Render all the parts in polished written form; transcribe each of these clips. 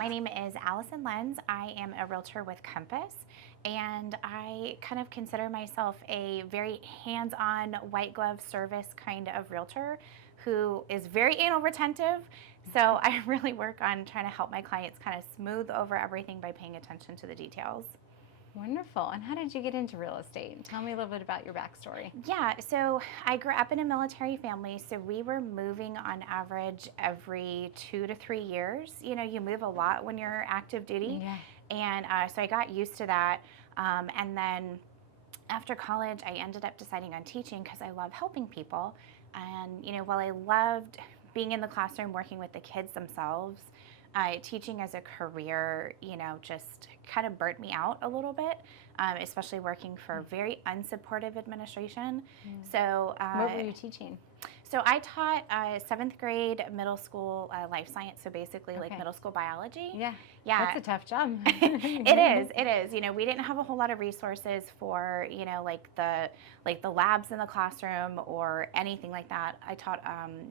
My name is Allyson Lenz. I am a realtor with Compass, and I kind of consider myself a very hands-on, white glove service kind of realtor who is very anal retentive. So I really work on trying to help my clients kind of smooth over everything by paying attention to the details. Wonderful. And how did you get into real estate? Tell me a little bit about your backstory. Yeah, so I grew up in a military family, so we were moving on average every 2 to 3 years. You know, you move a lot when you're active duty, Yeah. and so I got used to that. And then after college, I ended up deciding on teaching because I love helping people. And, you know, while I loved being in the classroom working with the kids themselves, teaching as a career, you know, just kind of burnt me out a little bit, especially working for very unsupportive administration. So, What were you teaching? so I taught seventh grade middle school life science, so basically like Okay. middle school biology. Yeah. Yeah. That's a tough job. It is. You know, we didn't have a whole lot of resources for, you know, like the labs in the classroom or anything like that. I taught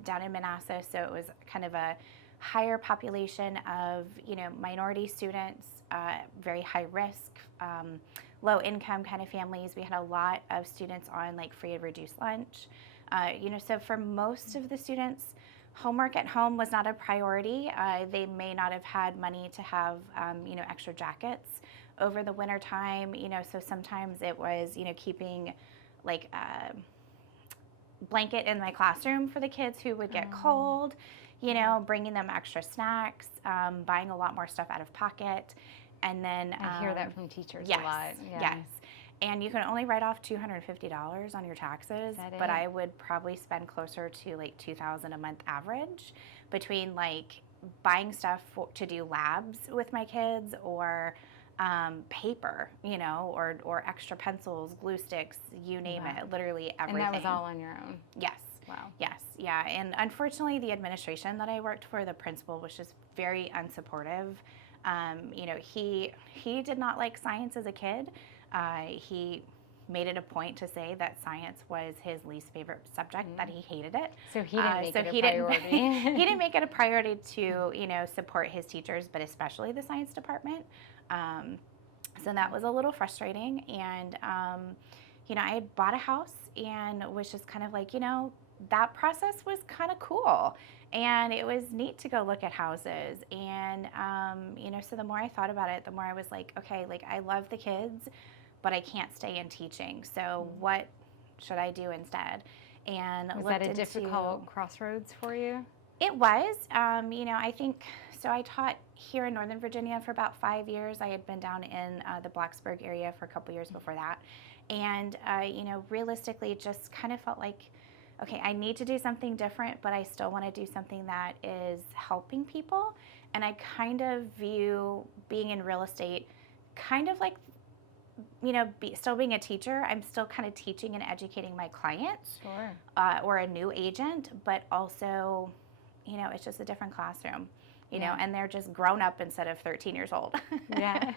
down in Manassas, so it was kind of a higher population of, you know, minority students, very high risk, low income kind of families. We had a lot of students on like free and reduced lunch. You know, so for most of the students, homework at home was not a priority. They may not have had money to have, you know, extra jackets over the winter time. You know, so sometimes it was, you know, keeping like a blanket in my classroom for the kids who would get cold, you know, bringing them extra snacks, buying a lot more stuff out of pocket. And then I hear that from teachers yes, a lot. Yeah. Yes. And you can only write off $250 on your taxes, but I would probably spend closer to like $2,000 a month average between like buying stuff to do labs with my kids or paper, you know, or extra pencils, glue sticks, you name it, literally everything. And that was all on your own? Yes. Wow. Yes. Yeah. And unfortunately, the administration that I worked for, the principal, was just very unsupportive. You know, he did not like science as a kid. He made it a point to say that science was his least favorite subject, that he hated it. So he didn't make it a priority. He didn't make it a priority to, you know, support his teachers, but especially the science department. So that was a little frustrating. And, you know, I had bought a house and was just kind of like, you know, that process was kind of cool. And it was neat to go look at houses. And, you know, so the more I thought about it, the more I was like, okay, like I love the kids, but I can't stay in teaching. So what should I do instead? And was that a difficult crossroads for you? It was. You know, I think, so I taught here in Northern Virginia for about 5 years. I had been down in the Blacksburg area for a couple years before that. And, you know, realistically, it just kind of felt like, okay, I need to do something different, but I still want to do something that is helping people. And I kind of view being in real estate kind of like, you know, still being a teacher. I'm still kind of teaching and educating my clients. Sure. Or a new agent, but also, you know, it's just a different classroom, you know, and they're just grown up instead of 13 years old. Yeah.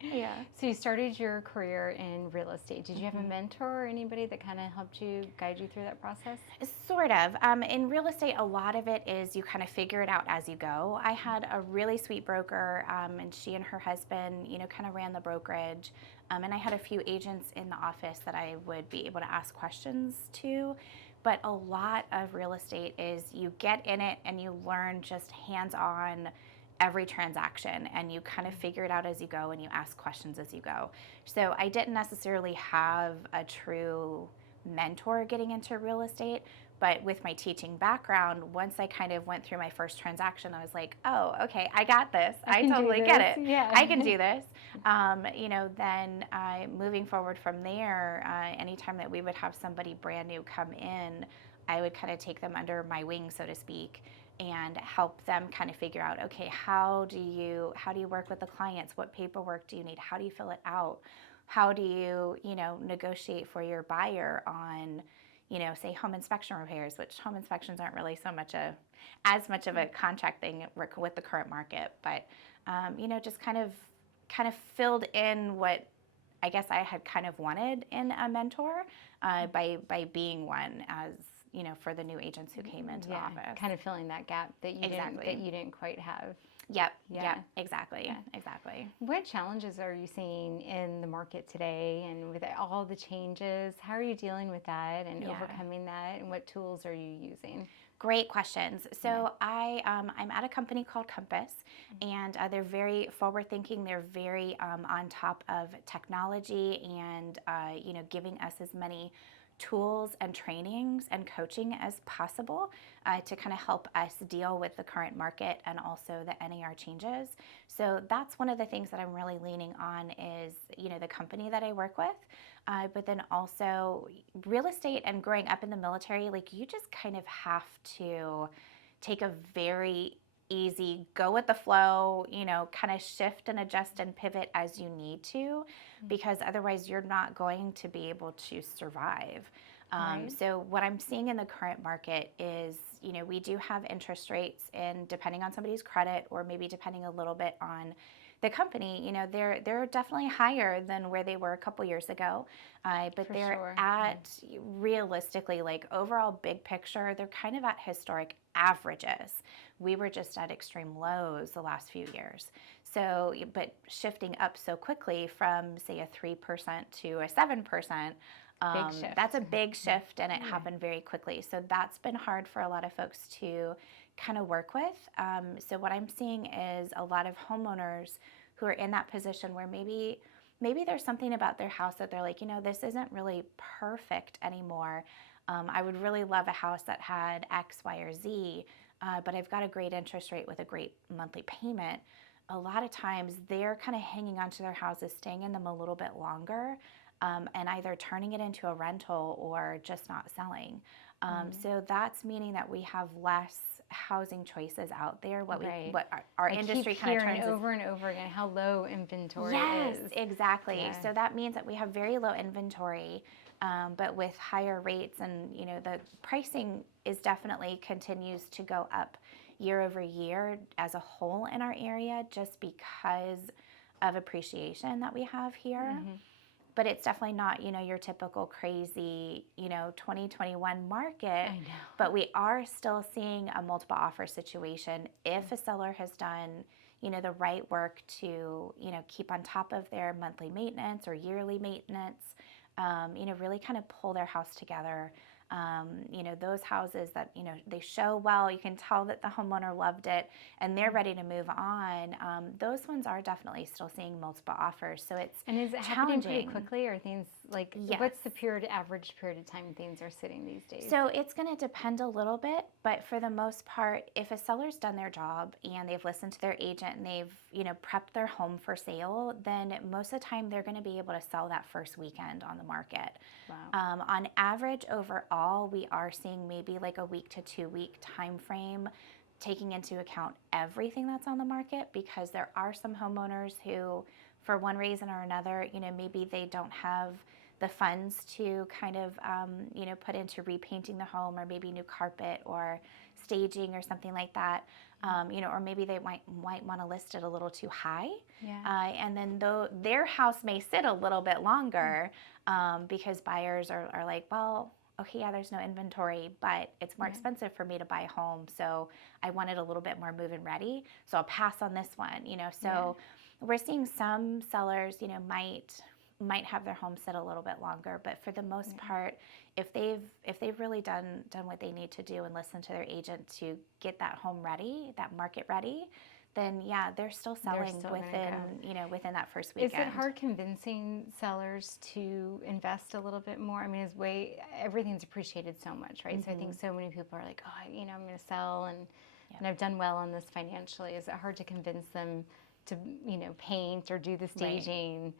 Yeah. So you started your career in real estate. Did you have a mentor or anybody that kind of helped you, guide you through that process? Sort of. In real estate, a lot of it is you kind of figure it out as you go. I had a really sweet broker, and she and her husband, you know, kind of ran the brokerage. And I had a few agents in the office that I would be able to ask questions to. But a lot of real estate is you get in it and you learn just hands-on every transaction, and you kind of figure it out as you go and you ask questions as you go. So I didn't necessarily have a true mentor getting into real estate, but with my teaching background, once I kind of went through my first transaction, I was like, oh, okay, I got this. I totally get it. Yeah. I can do this. You know, then moving forward from there, anytime that we would have somebody brand new come in, I would kind of take them under my wing, so to speak, and help them kind of figure out, okay, how do you work with the clients? What paperwork do you need? How do you fill it out? How do you, you know, negotiate for your buyer on, you know, say home inspection repairs, which home inspections aren't really as much of a contract thing with the current market, but you know, just kind of filled in what I guess I had kind of wanted in a mentor by being one, as you know, for the new agents who came into the office. Kind of filling that gap that you didn't quite have. Yep. Yeah. Yep. Exactly. Yeah. Exactly. What challenges are you seeing in the market today and with all the changes? How are you dealing with that and Yeah. overcoming that? And what tools are you using? Great questions. So Yeah. I'm at a company called Compass, and they're very forward thinking. They're very on top of technology, and giving us as many tools and trainings and coaching as possible to kind of help us deal with the current market and also the NAR changes. So that's one of the things that I'm really leaning on is the company that I work with. But then also real estate and growing up in the military, like you just kind of have to take a very easy, go with the flow, kind of shift and adjust and pivot as you need to, because otherwise you're not going to be able to survive. Right. So what I'm seeing in the current market is, we do have interest rates, and depending on somebody's credit or maybe depending a little bit on the company, they're definitely higher than where they were a couple years ago, but For they're sure. at realistically, like overall big picture, they're kind of at historic averages. We were just at extreme lows the last few years. So, but shifting up so quickly from say a 3% to a 7%. Big shift. That's a big shift, and it happened very quickly. So that's been hard for a lot of folks to kind of work with. So what I'm seeing is a lot of homeowners who are in that position where maybe there's something about their house that they're like, this isn't really perfect anymore. I would really love a house that had X, Y, or Z, but I've got a great interest rate with a great monthly payment. A lot of times they're kind of hanging on to their houses, staying in them a little bit longer, and either turning it into a rental or just not selling. So that's meaning that we have less housing choices out there. What our industry kind of turns over and over again how low inventory yes, is. exactly. Yeah. So that means that we have very low inventory, but with higher rates, and the pricing is definitely continues to go up year over year as a whole in our area, just because of appreciation that we have here. But it's definitely not, your typical crazy, 2021 market. I know. But we are still seeing a multiple offer situation if a seller has done, the right work to, keep on top of their monthly maintenance or yearly maintenance, really kind of pull their house together. Those houses that, they show well, you can tell that the homeowner loved it and they're ready to move on. Those ones are definitely still seeing multiple offers. So it's And is it happening pretty quickly, or things like, yes. What's the average period of time things are sitting these days? So it's going to depend a little bit, but for the most part, if a seller's done their job and they've listened to their agent and they've, prepped their home for sale, then most of the time they're going to be able to sell that first weekend on the market. Wow. On average, overall, we are seeing maybe like a week to 2 week time frame, taking into account everything that's on the market, because there are some homeowners who, for one reason or another, maybe they don't have the funds to kind of, put into repainting the home, or maybe new carpet or staging or something like that. Or maybe they might want to list it a little too high. Yeah. And then though their house may sit a little bit longer, because buyers are like, well, okay, yeah, there's no inventory, but it's more expensive for me to buy a home. So I want it a little bit more move-in ready. So I'll pass on this one, So we're seeing some sellers, might have their home sit a little bit longer, but for the most part, if they've really done what they need to do and listened to their agent to get that home ready, that market ready, then yeah, they're still selling within that first weekend. Is it hard convincing sellers to invest a little bit more? I mean, everything's appreciated so much, right? So I think so many people are like, oh, I'm going to sell and I've done well on this financially. Is it hard to convince them to, paint or do the staging?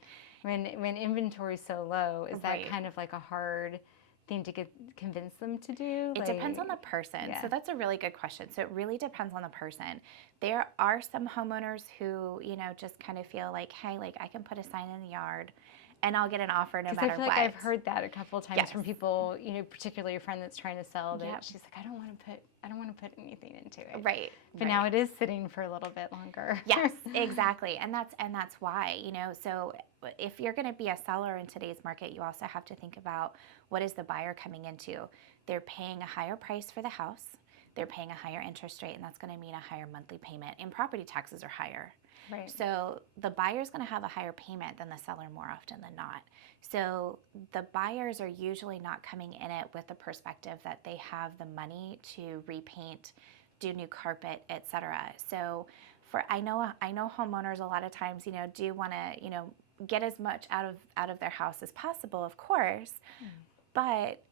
Right. When inventory is so low, is that kind of like a hard thing to convince them to do? It depends on the person. So that's a really good question. So it really depends on the person. There are some homeowners who, just kind of feel like, hey, like I can put a sign in the yard and I'll get an offer no matter what. I feel like I've heard that a couple of times from people, particularly a friend that's trying to sell, that she's like, I don't want to put anything into it. Right. But now it is sitting for a little bit longer. Yes, exactly. And that's why, so if you're going to be a seller in today's market, you also have to think about what is the buyer coming into. They're paying a higher price for the house. they're paying a higher interest rate, and that's going to mean a higher monthly payment, and property taxes are higher. Right. So the buyer's going to have a higher payment than the seller more often than not. So the buyers are usually not coming in it with the perspective that they have the money to repaint, do new carpet, etc. So I know homeowners a lot of times, do want to, get as much out of their house as possible, of course, but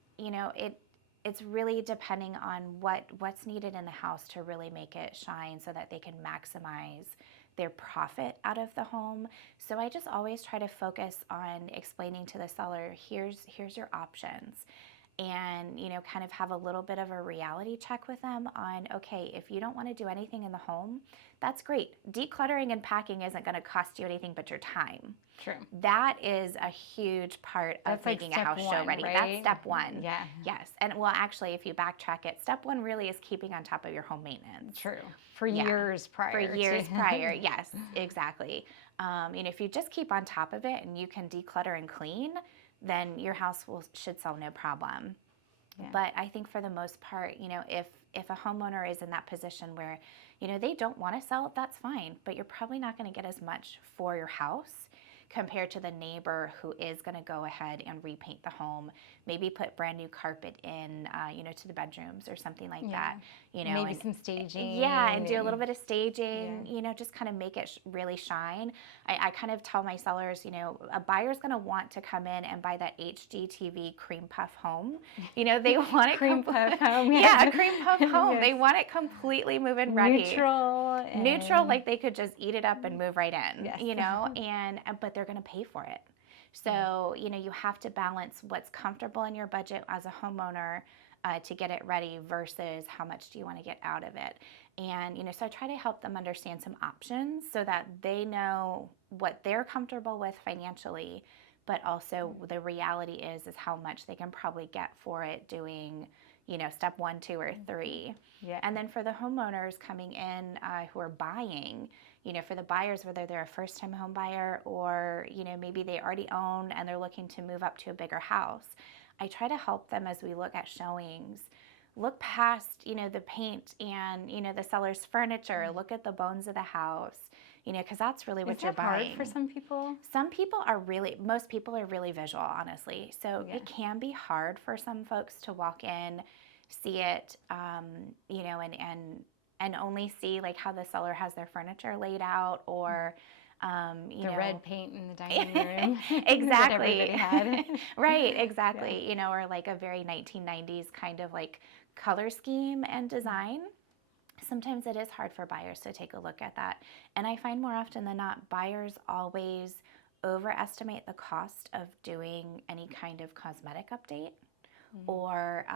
it's really depending on what's needed in the house to really make it shine so that they can maximize their profit out of the home. So I just always try to focus on explaining to the seller, here's your options. And kind of have a little bit of a reality check with them on, okay, if you don't want to do anything in the home, that's great. Decluttering and packing isn't going to cost you anything but your time. True. That is a huge part of making a house show ready. Right? That's step one. Yeah. Yes. And well, actually, if you backtrack it, step one really is keeping on top of your home maintenance. True. For years prior. For years prior. Yes, exactly. If you just keep on top of it and you can declutter and clean, then your house should sell no problem. Yeah. But I think for the most part, if a homeowner is in that position where, they don't want to sell, that's fine. But you're probably not going to get as much for your house compared to the neighbor who is going to go ahead and repaint the home, maybe put brand new carpet in, to the bedrooms or something like that. Maybe some staging. Yeah, and do a little bit of staging, just kind of make it really shine. I kind of tell my sellers, a buyer's going to want to come in and buy that HGTV cream puff home. They want it cream puff home. Yeah, a cream puff home. Yes. They want it completely move-in ready. Neutral, like they could just eat it up and move right in, yes. But they're going to pay for it. So, you have to balance what's comfortable in your budget as a homeowner to get it ready versus how much do you want to get out of it. And, so I try to help them understand some options so that they know what they're comfortable with financially, but also the reality is how much they can probably get for it doing, step 1, 2, or 3. Yeah. And then for the homeowners coming in who are buying, for the buyers, whether they're a first-time home buyer or, maybe they already own and they're looking to move up to a bigger house, I try to help them as we look at showings. Look past, the paint and, the seller's furniture. Look at the bones of the house, because that's really what you're buying. Is that hard for some people? Most people are really visual, honestly. So it can be hard for some folks to walk in, see it, and only see like how the seller has their furniture laid out or the red paint in the dining room. Exactly. that everybody had. Right, exactly. Or like a very 1990s kind of like color scheme and design. Sometimes it is hard for buyers to take a look at that. And I find more often than not, buyers always overestimate the cost of doing any kind of cosmetic update or,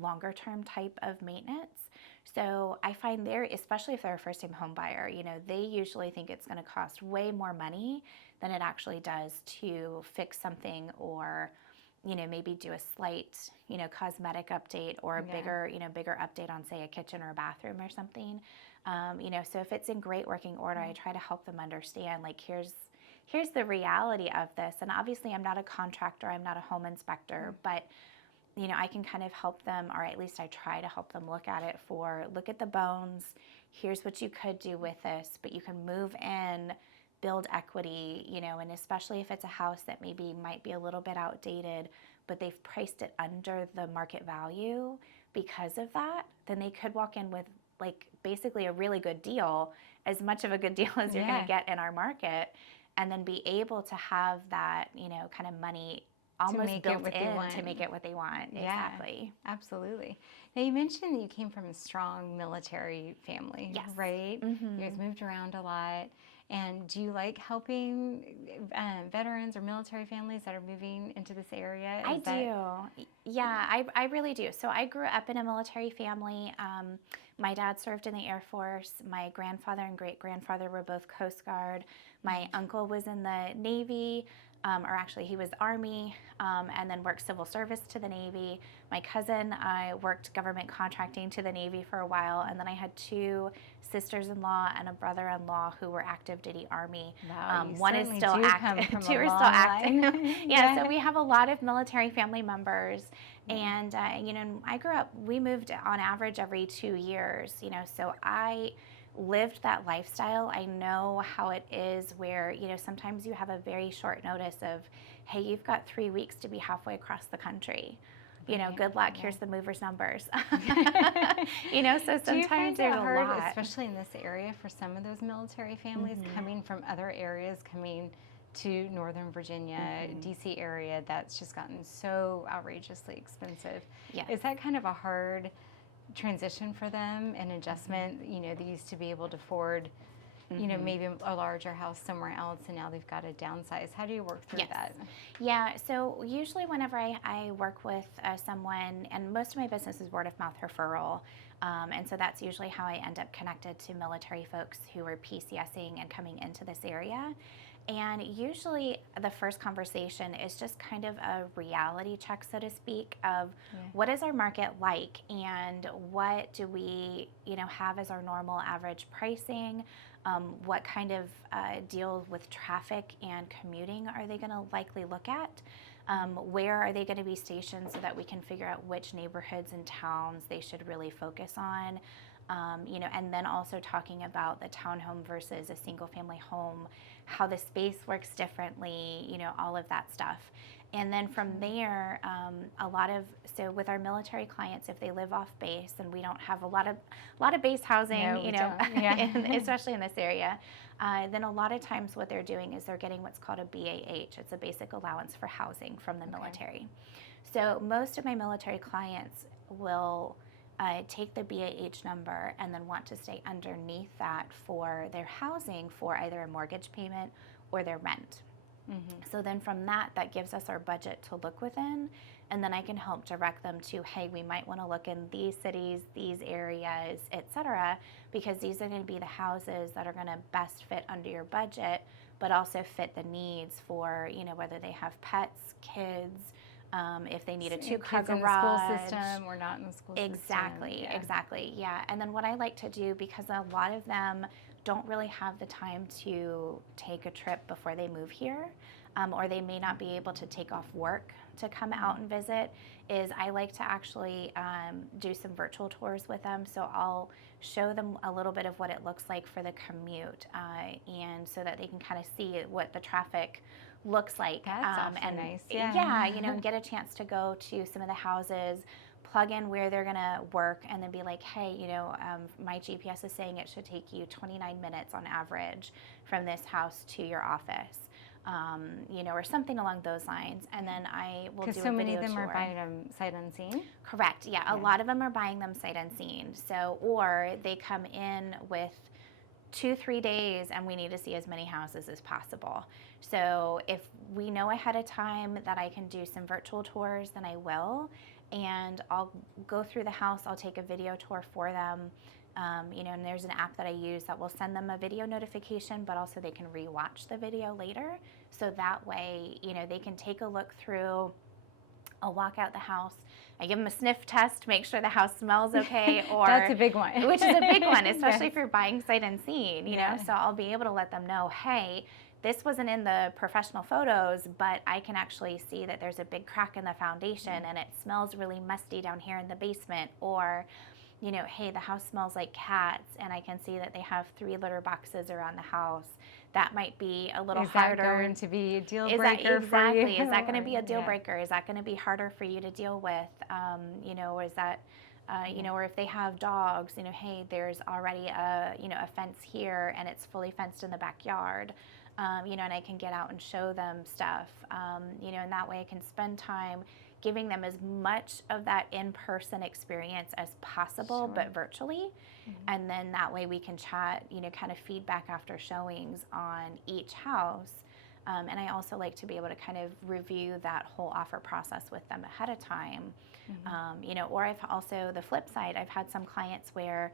longer term type of maintenance. So I find especially if they're a first-time home buyer, they usually think it's going to cost way more money than it actually does to fix something or, maybe do a slight, cosmetic update or a bigger update on, say, a kitchen or a bathroom or something. So if it's in great working order, I try to help them understand, like, here's the reality of this. And obviously I'm not a contractor, I'm not a home inspector, but I can kind of help them, or at least I try to help them look at the bones. Here's what you could do with this, but you can move in, build equity, and especially if it's a house that maybe might be a little bit outdated, but they've priced it under the market value because of that, then they could walk in with like basically a really good deal, as much of a good deal as you're going to get in our market, and then be able to have that, kind of money almost built in to make it what they want. Yeah, exactly. Absolutely. Now you mentioned that you came from a strong military family, yes. right? Mm-hmm. You guys moved around a lot. And do you like helping veterans or military families that are moving into this area? I do. Yeah, I really do. So I grew up in a military family. My dad served in the Air Force. My grandfather and great-grandfather were both Coast Guard. My uncle was in the Navy. or actually he was Army, and then worked civil service to the Navy. My cousin, I worked government contracting to the Navy for a while, and then I had 2 sisters-in-law and a brother-in-law who were active duty Army. Wow, you one is certainly still do active, come from 2 a are still long active. line. Yeah, so we have a lot of military family members, Yeah. and I grew up. We moved on average every 2 years. So I lived that lifestyle. I know how it is where, sometimes you have a very short notice of, hey, you've got 3 weeks to be halfway across the country. Right. Good luck. Yeah. Here's the movers' numbers. So Do you sometimes find there's it a hard, lot. especially in this area, for some of those military families coming from other areas, coming to Northern Virginia, DC area, that's just gotten so outrageously expensive? Yes. Is that kind of a hard transition for them, an adjustment? They used to be able to afford, maybe a larger house somewhere else, and now they've got to downsize. How do you work through that? Yeah, so usually whenever I work with someone, and most of my business is word of mouth referral, and so that's usually how I end up connected to military folks who are PCSing and coming into this area. And usually the first conversation is just kind of a reality check, so to speak, of what is our market like, and what do we, have as our normal average pricing? What kind of deals with traffic and commuting are they going to likely look at? Where are they going to be stationed, so that we can figure out which neighborhoods and towns they should really focus on? And then also talking about the townhome versus a single family home, how the space works differently, all of that stuff. And then from there, so with our military clients, if they live off base and we don't have a lot of base housing, especially in this area, then a lot of times what they're doing is they're getting what's called a BAH. It's a basic allowance for housing from the military. So most of my military clients will take the BAH number and then want to stay underneath that for their housing, for either a mortgage payment or their rent. So then from that gives us our budget to look within, and then I can help direct them to, hey, we might want to look in these cities, these areas, etc., because these are going to be the houses that are going to best fit under your budget, but also fit the needs for, whether they have pets, kids, if they need a 2-car garage. In the school system or not in the school system. Exactly, yeah. And then what I like to do, because a lot of them don't really have the time to take a trip before they move here, or they may not be able to take off work to come out and visit, is I like to actually do some virtual tours with them. So I'll show them a little bit of what it looks like for the commute, and so that they can kind of see what the traffic looks like. That's and nice. And get a chance to go to some of the houses, plug in where they're going to work, and then be like, hey, my GPS is saying it should take you 29 minutes on average from this house to your office, or something along those lines. And then I will do a video tour. Because so many of them are buying them sight unseen? Correct, yeah. A lot of them are buying them sight unseen. So, or they come in with 2-3 days and we need to see as many houses as possible. So if we know ahead of time that I can do some virtual tours, then I will. And I'll go through the house, I'll take a video tour for them, and there's an app that I use that will send them a video notification, but also they can rewatch the video later. So that way, they can take a look through. I'll walk out the house, I give them a sniff test, make sure the house smells okay. Or that's a big one. Which is a big one, especially if you're buying sight unseen, know. So I'll be able to let them know, hey, this wasn't in the professional photos, but I can actually see that there's a big crack in the foundation and it smells really musty down here in the basement. Or, hey, the house smells like cats and I can see that they have 3 litter boxes around the house. That might be a little harder. Is that going to be a deal breaker for you? Exactly. Is that going to be a deal breaker? Is that going to be harder for you to deal with? Or is that, or if they have dogs, hey, there's already a fence here and it's fully fenced in the backyard. And I can get out and show them stuff, and that way I can spend time giving them as much of that in-person experience as possible, but virtually. And then that way we can chat, kind of feedback after showings on each house. And I also like to be able to kind of review that whole offer process with them ahead of time. Or I've also, the flip side, I've had some clients where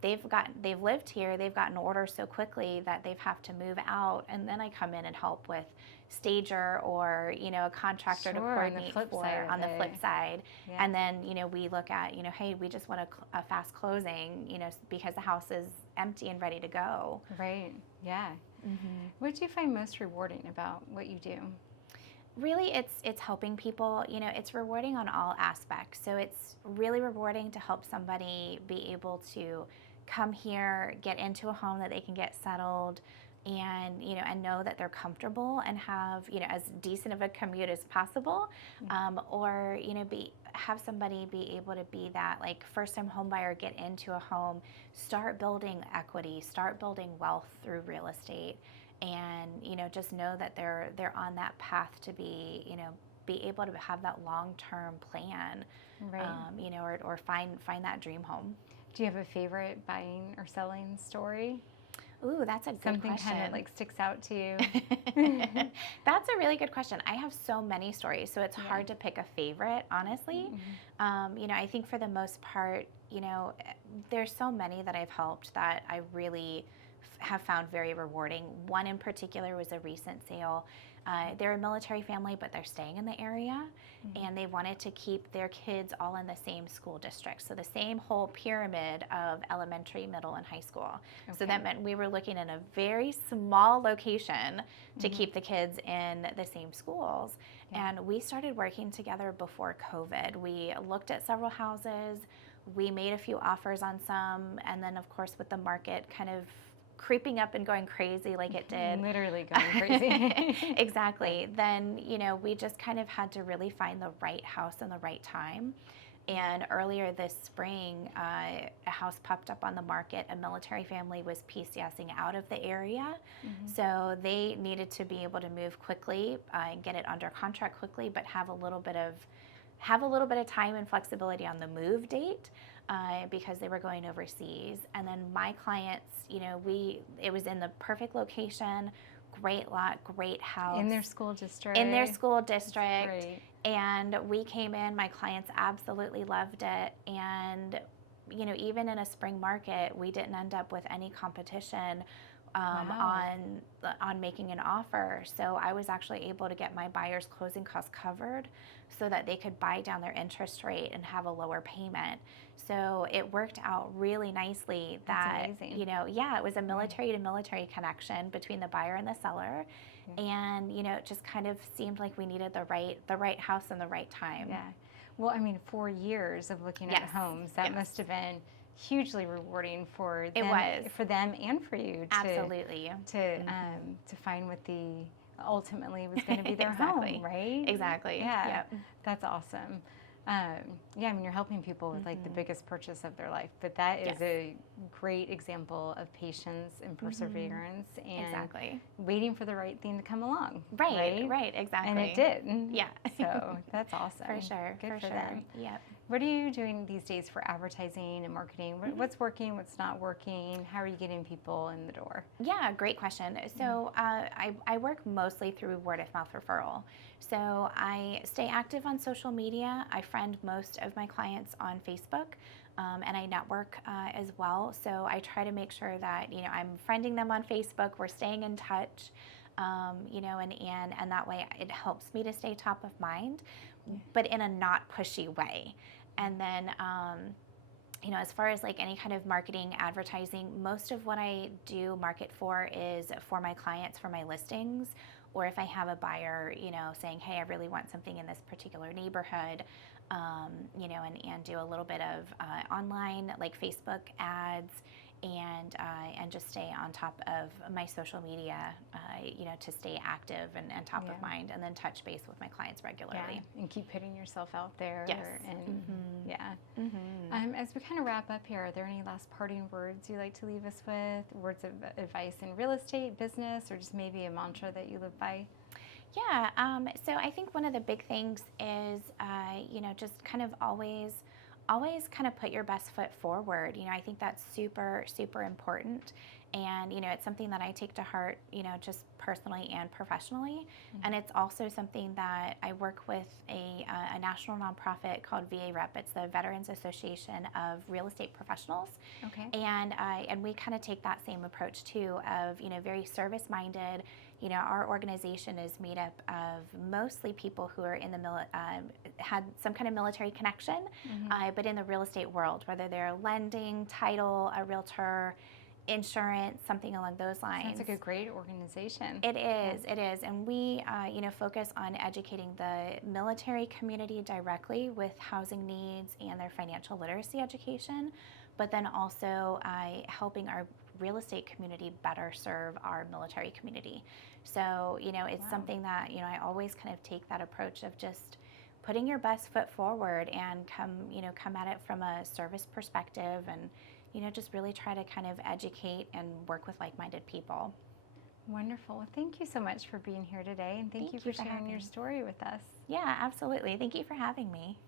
they've lived here, they've gotten orders so quickly that they've have to move out, and then I come in and help with stager or a contractor to coordinate on the flip side. Yeah. And then we look at hey, we just want a fast closing because the house is empty and ready to go. Right. Yeah. Mm-hmm. What do you find most rewarding about what you do? Really, it's helping people. It's rewarding on all aspects. So it's really rewarding to help somebody be able to come here, get into a home that they can get settled, and and know that they're comfortable and have as decent of a commute as possible, or have somebody be able to be that like first-time home buyer, get into a home, start building equity, start building wealth through real estate, and just know that they're on that path to be able to have that long-term plan, right? Or find that dream home. Do you have a favorite buying or selling story? Ooh, that's a good Something question. kind of like sticks out to you. That's a really good question. I have so many stories, so it's hard to pick a favorite, honestly. Mm-hmm. I think for the most part, there's so many that I've helped that I really have found very rewarding. One in particular was a recent sale. They're a military family, but they're staying in the area, and they wanted to keep their kids all in the same school district. So the same whole pyramid of elementary, middle, and high school. Okay. So that meant we were looking in a very small location to keep the kids in the same schools. Yeah. And we started working together before COVID. We looked at several houses. We made a few offers on some, and then of course with the market kind of creeping up and going crazy like it did. Literally going crazy. Exactly. Then, we just kind of had to really find the right house and the right time. And earlier this spring, a house popped up on the market. A military family was PCSing out of the area. Mm-hmm. So they needed to be able to move quickly and get it under contract quickly, but have a little bit of time and flexibility on the move date. Because they were going overseas. And then my clients, it was in the perfect location, great lot, great house. In their school district. Great. And we came in, my clients absolutely loved it. And, even in a spring market, we didn't end up with any competition on making an offer. So I was actually able to get my buyers' closing costs covered so that they could buy down their interest rate and have a lower payment. So it worked out really nicely that, it was a military to military connection between the buyer and the seller. And, it just kind of seemed like we needed the right house and the right time. Yeah. Well, 4 years of looking at homes, that must have been hugely rewarding for them and for you to find what ultimately was going to be their home, right? Exactly. Yeah. Yep. That's awesome. You're helping people with like the biggest purchase of their life, but that is a great example of patience and perseverance and waiting for the right thing to come along. Right, exactly. And it did. Yeah. So that's awesome. For sure. Good for them. Yep. What are you doing these days for advertising and marketing? What's working? What's not working? How are you getting people in the door? Yeah, great question. So I work mostly through word of mouth referral. So I stay active on social media. I friend most of my clients on Facebook, and I network as well. So I try to make sure that I'm friending them on Facebook. We're staying in touch, and that way it helps me to stay top of mind, but in a not pushy way. And then, as far as like any kind of marketing, advertising, most of what I do market for is for my clients, for my listings, or if I have a buyer, saying, hey, I really want something in this particular neighborhood, and do a little bit of online, like Facebook ads, and just stay on top of my social media, to stay active and top of mind, and then touch base with my clients regularly. Yeah, and keep putting yourself out there. Yes. As we kind of wrap up here, are there any last parting words you'd like to leave us with? Words of advice in real estate, business, or just maybe a mantra that you live by? Yeah, so I think one of the big things is, just kind of always always kind of put your best foot forward. I think that's super, super important. And, it's something that I take to heart, just personally and professionally. And it's also something that I work with a national nonprofit called VA Rep. It's the Veterans Association of Real Estate Professionals. Okay. And we kind of take that same approach too of, very service-minded. Our organization is made up of mostly people who are in the had some kind of military connection, but in the real estate world, whether they're lending, title, a realtor, insurance, something along those lines. Sounds like a great organization. It is, it is. And we, focus on educating the military community directly with housing needs and their financial literacy education, but then also helping our real estate community better serve our military community. So, it's something that, I always kind of take that approach of just putting your best foot forward and come at it from a service perspective and, just really try to kind of educate and work with like-minded people. Wonderful. Well, thank you so much for being here today, and thank you for sharing your story with us. Yeah, absolutely. Thank you for having me.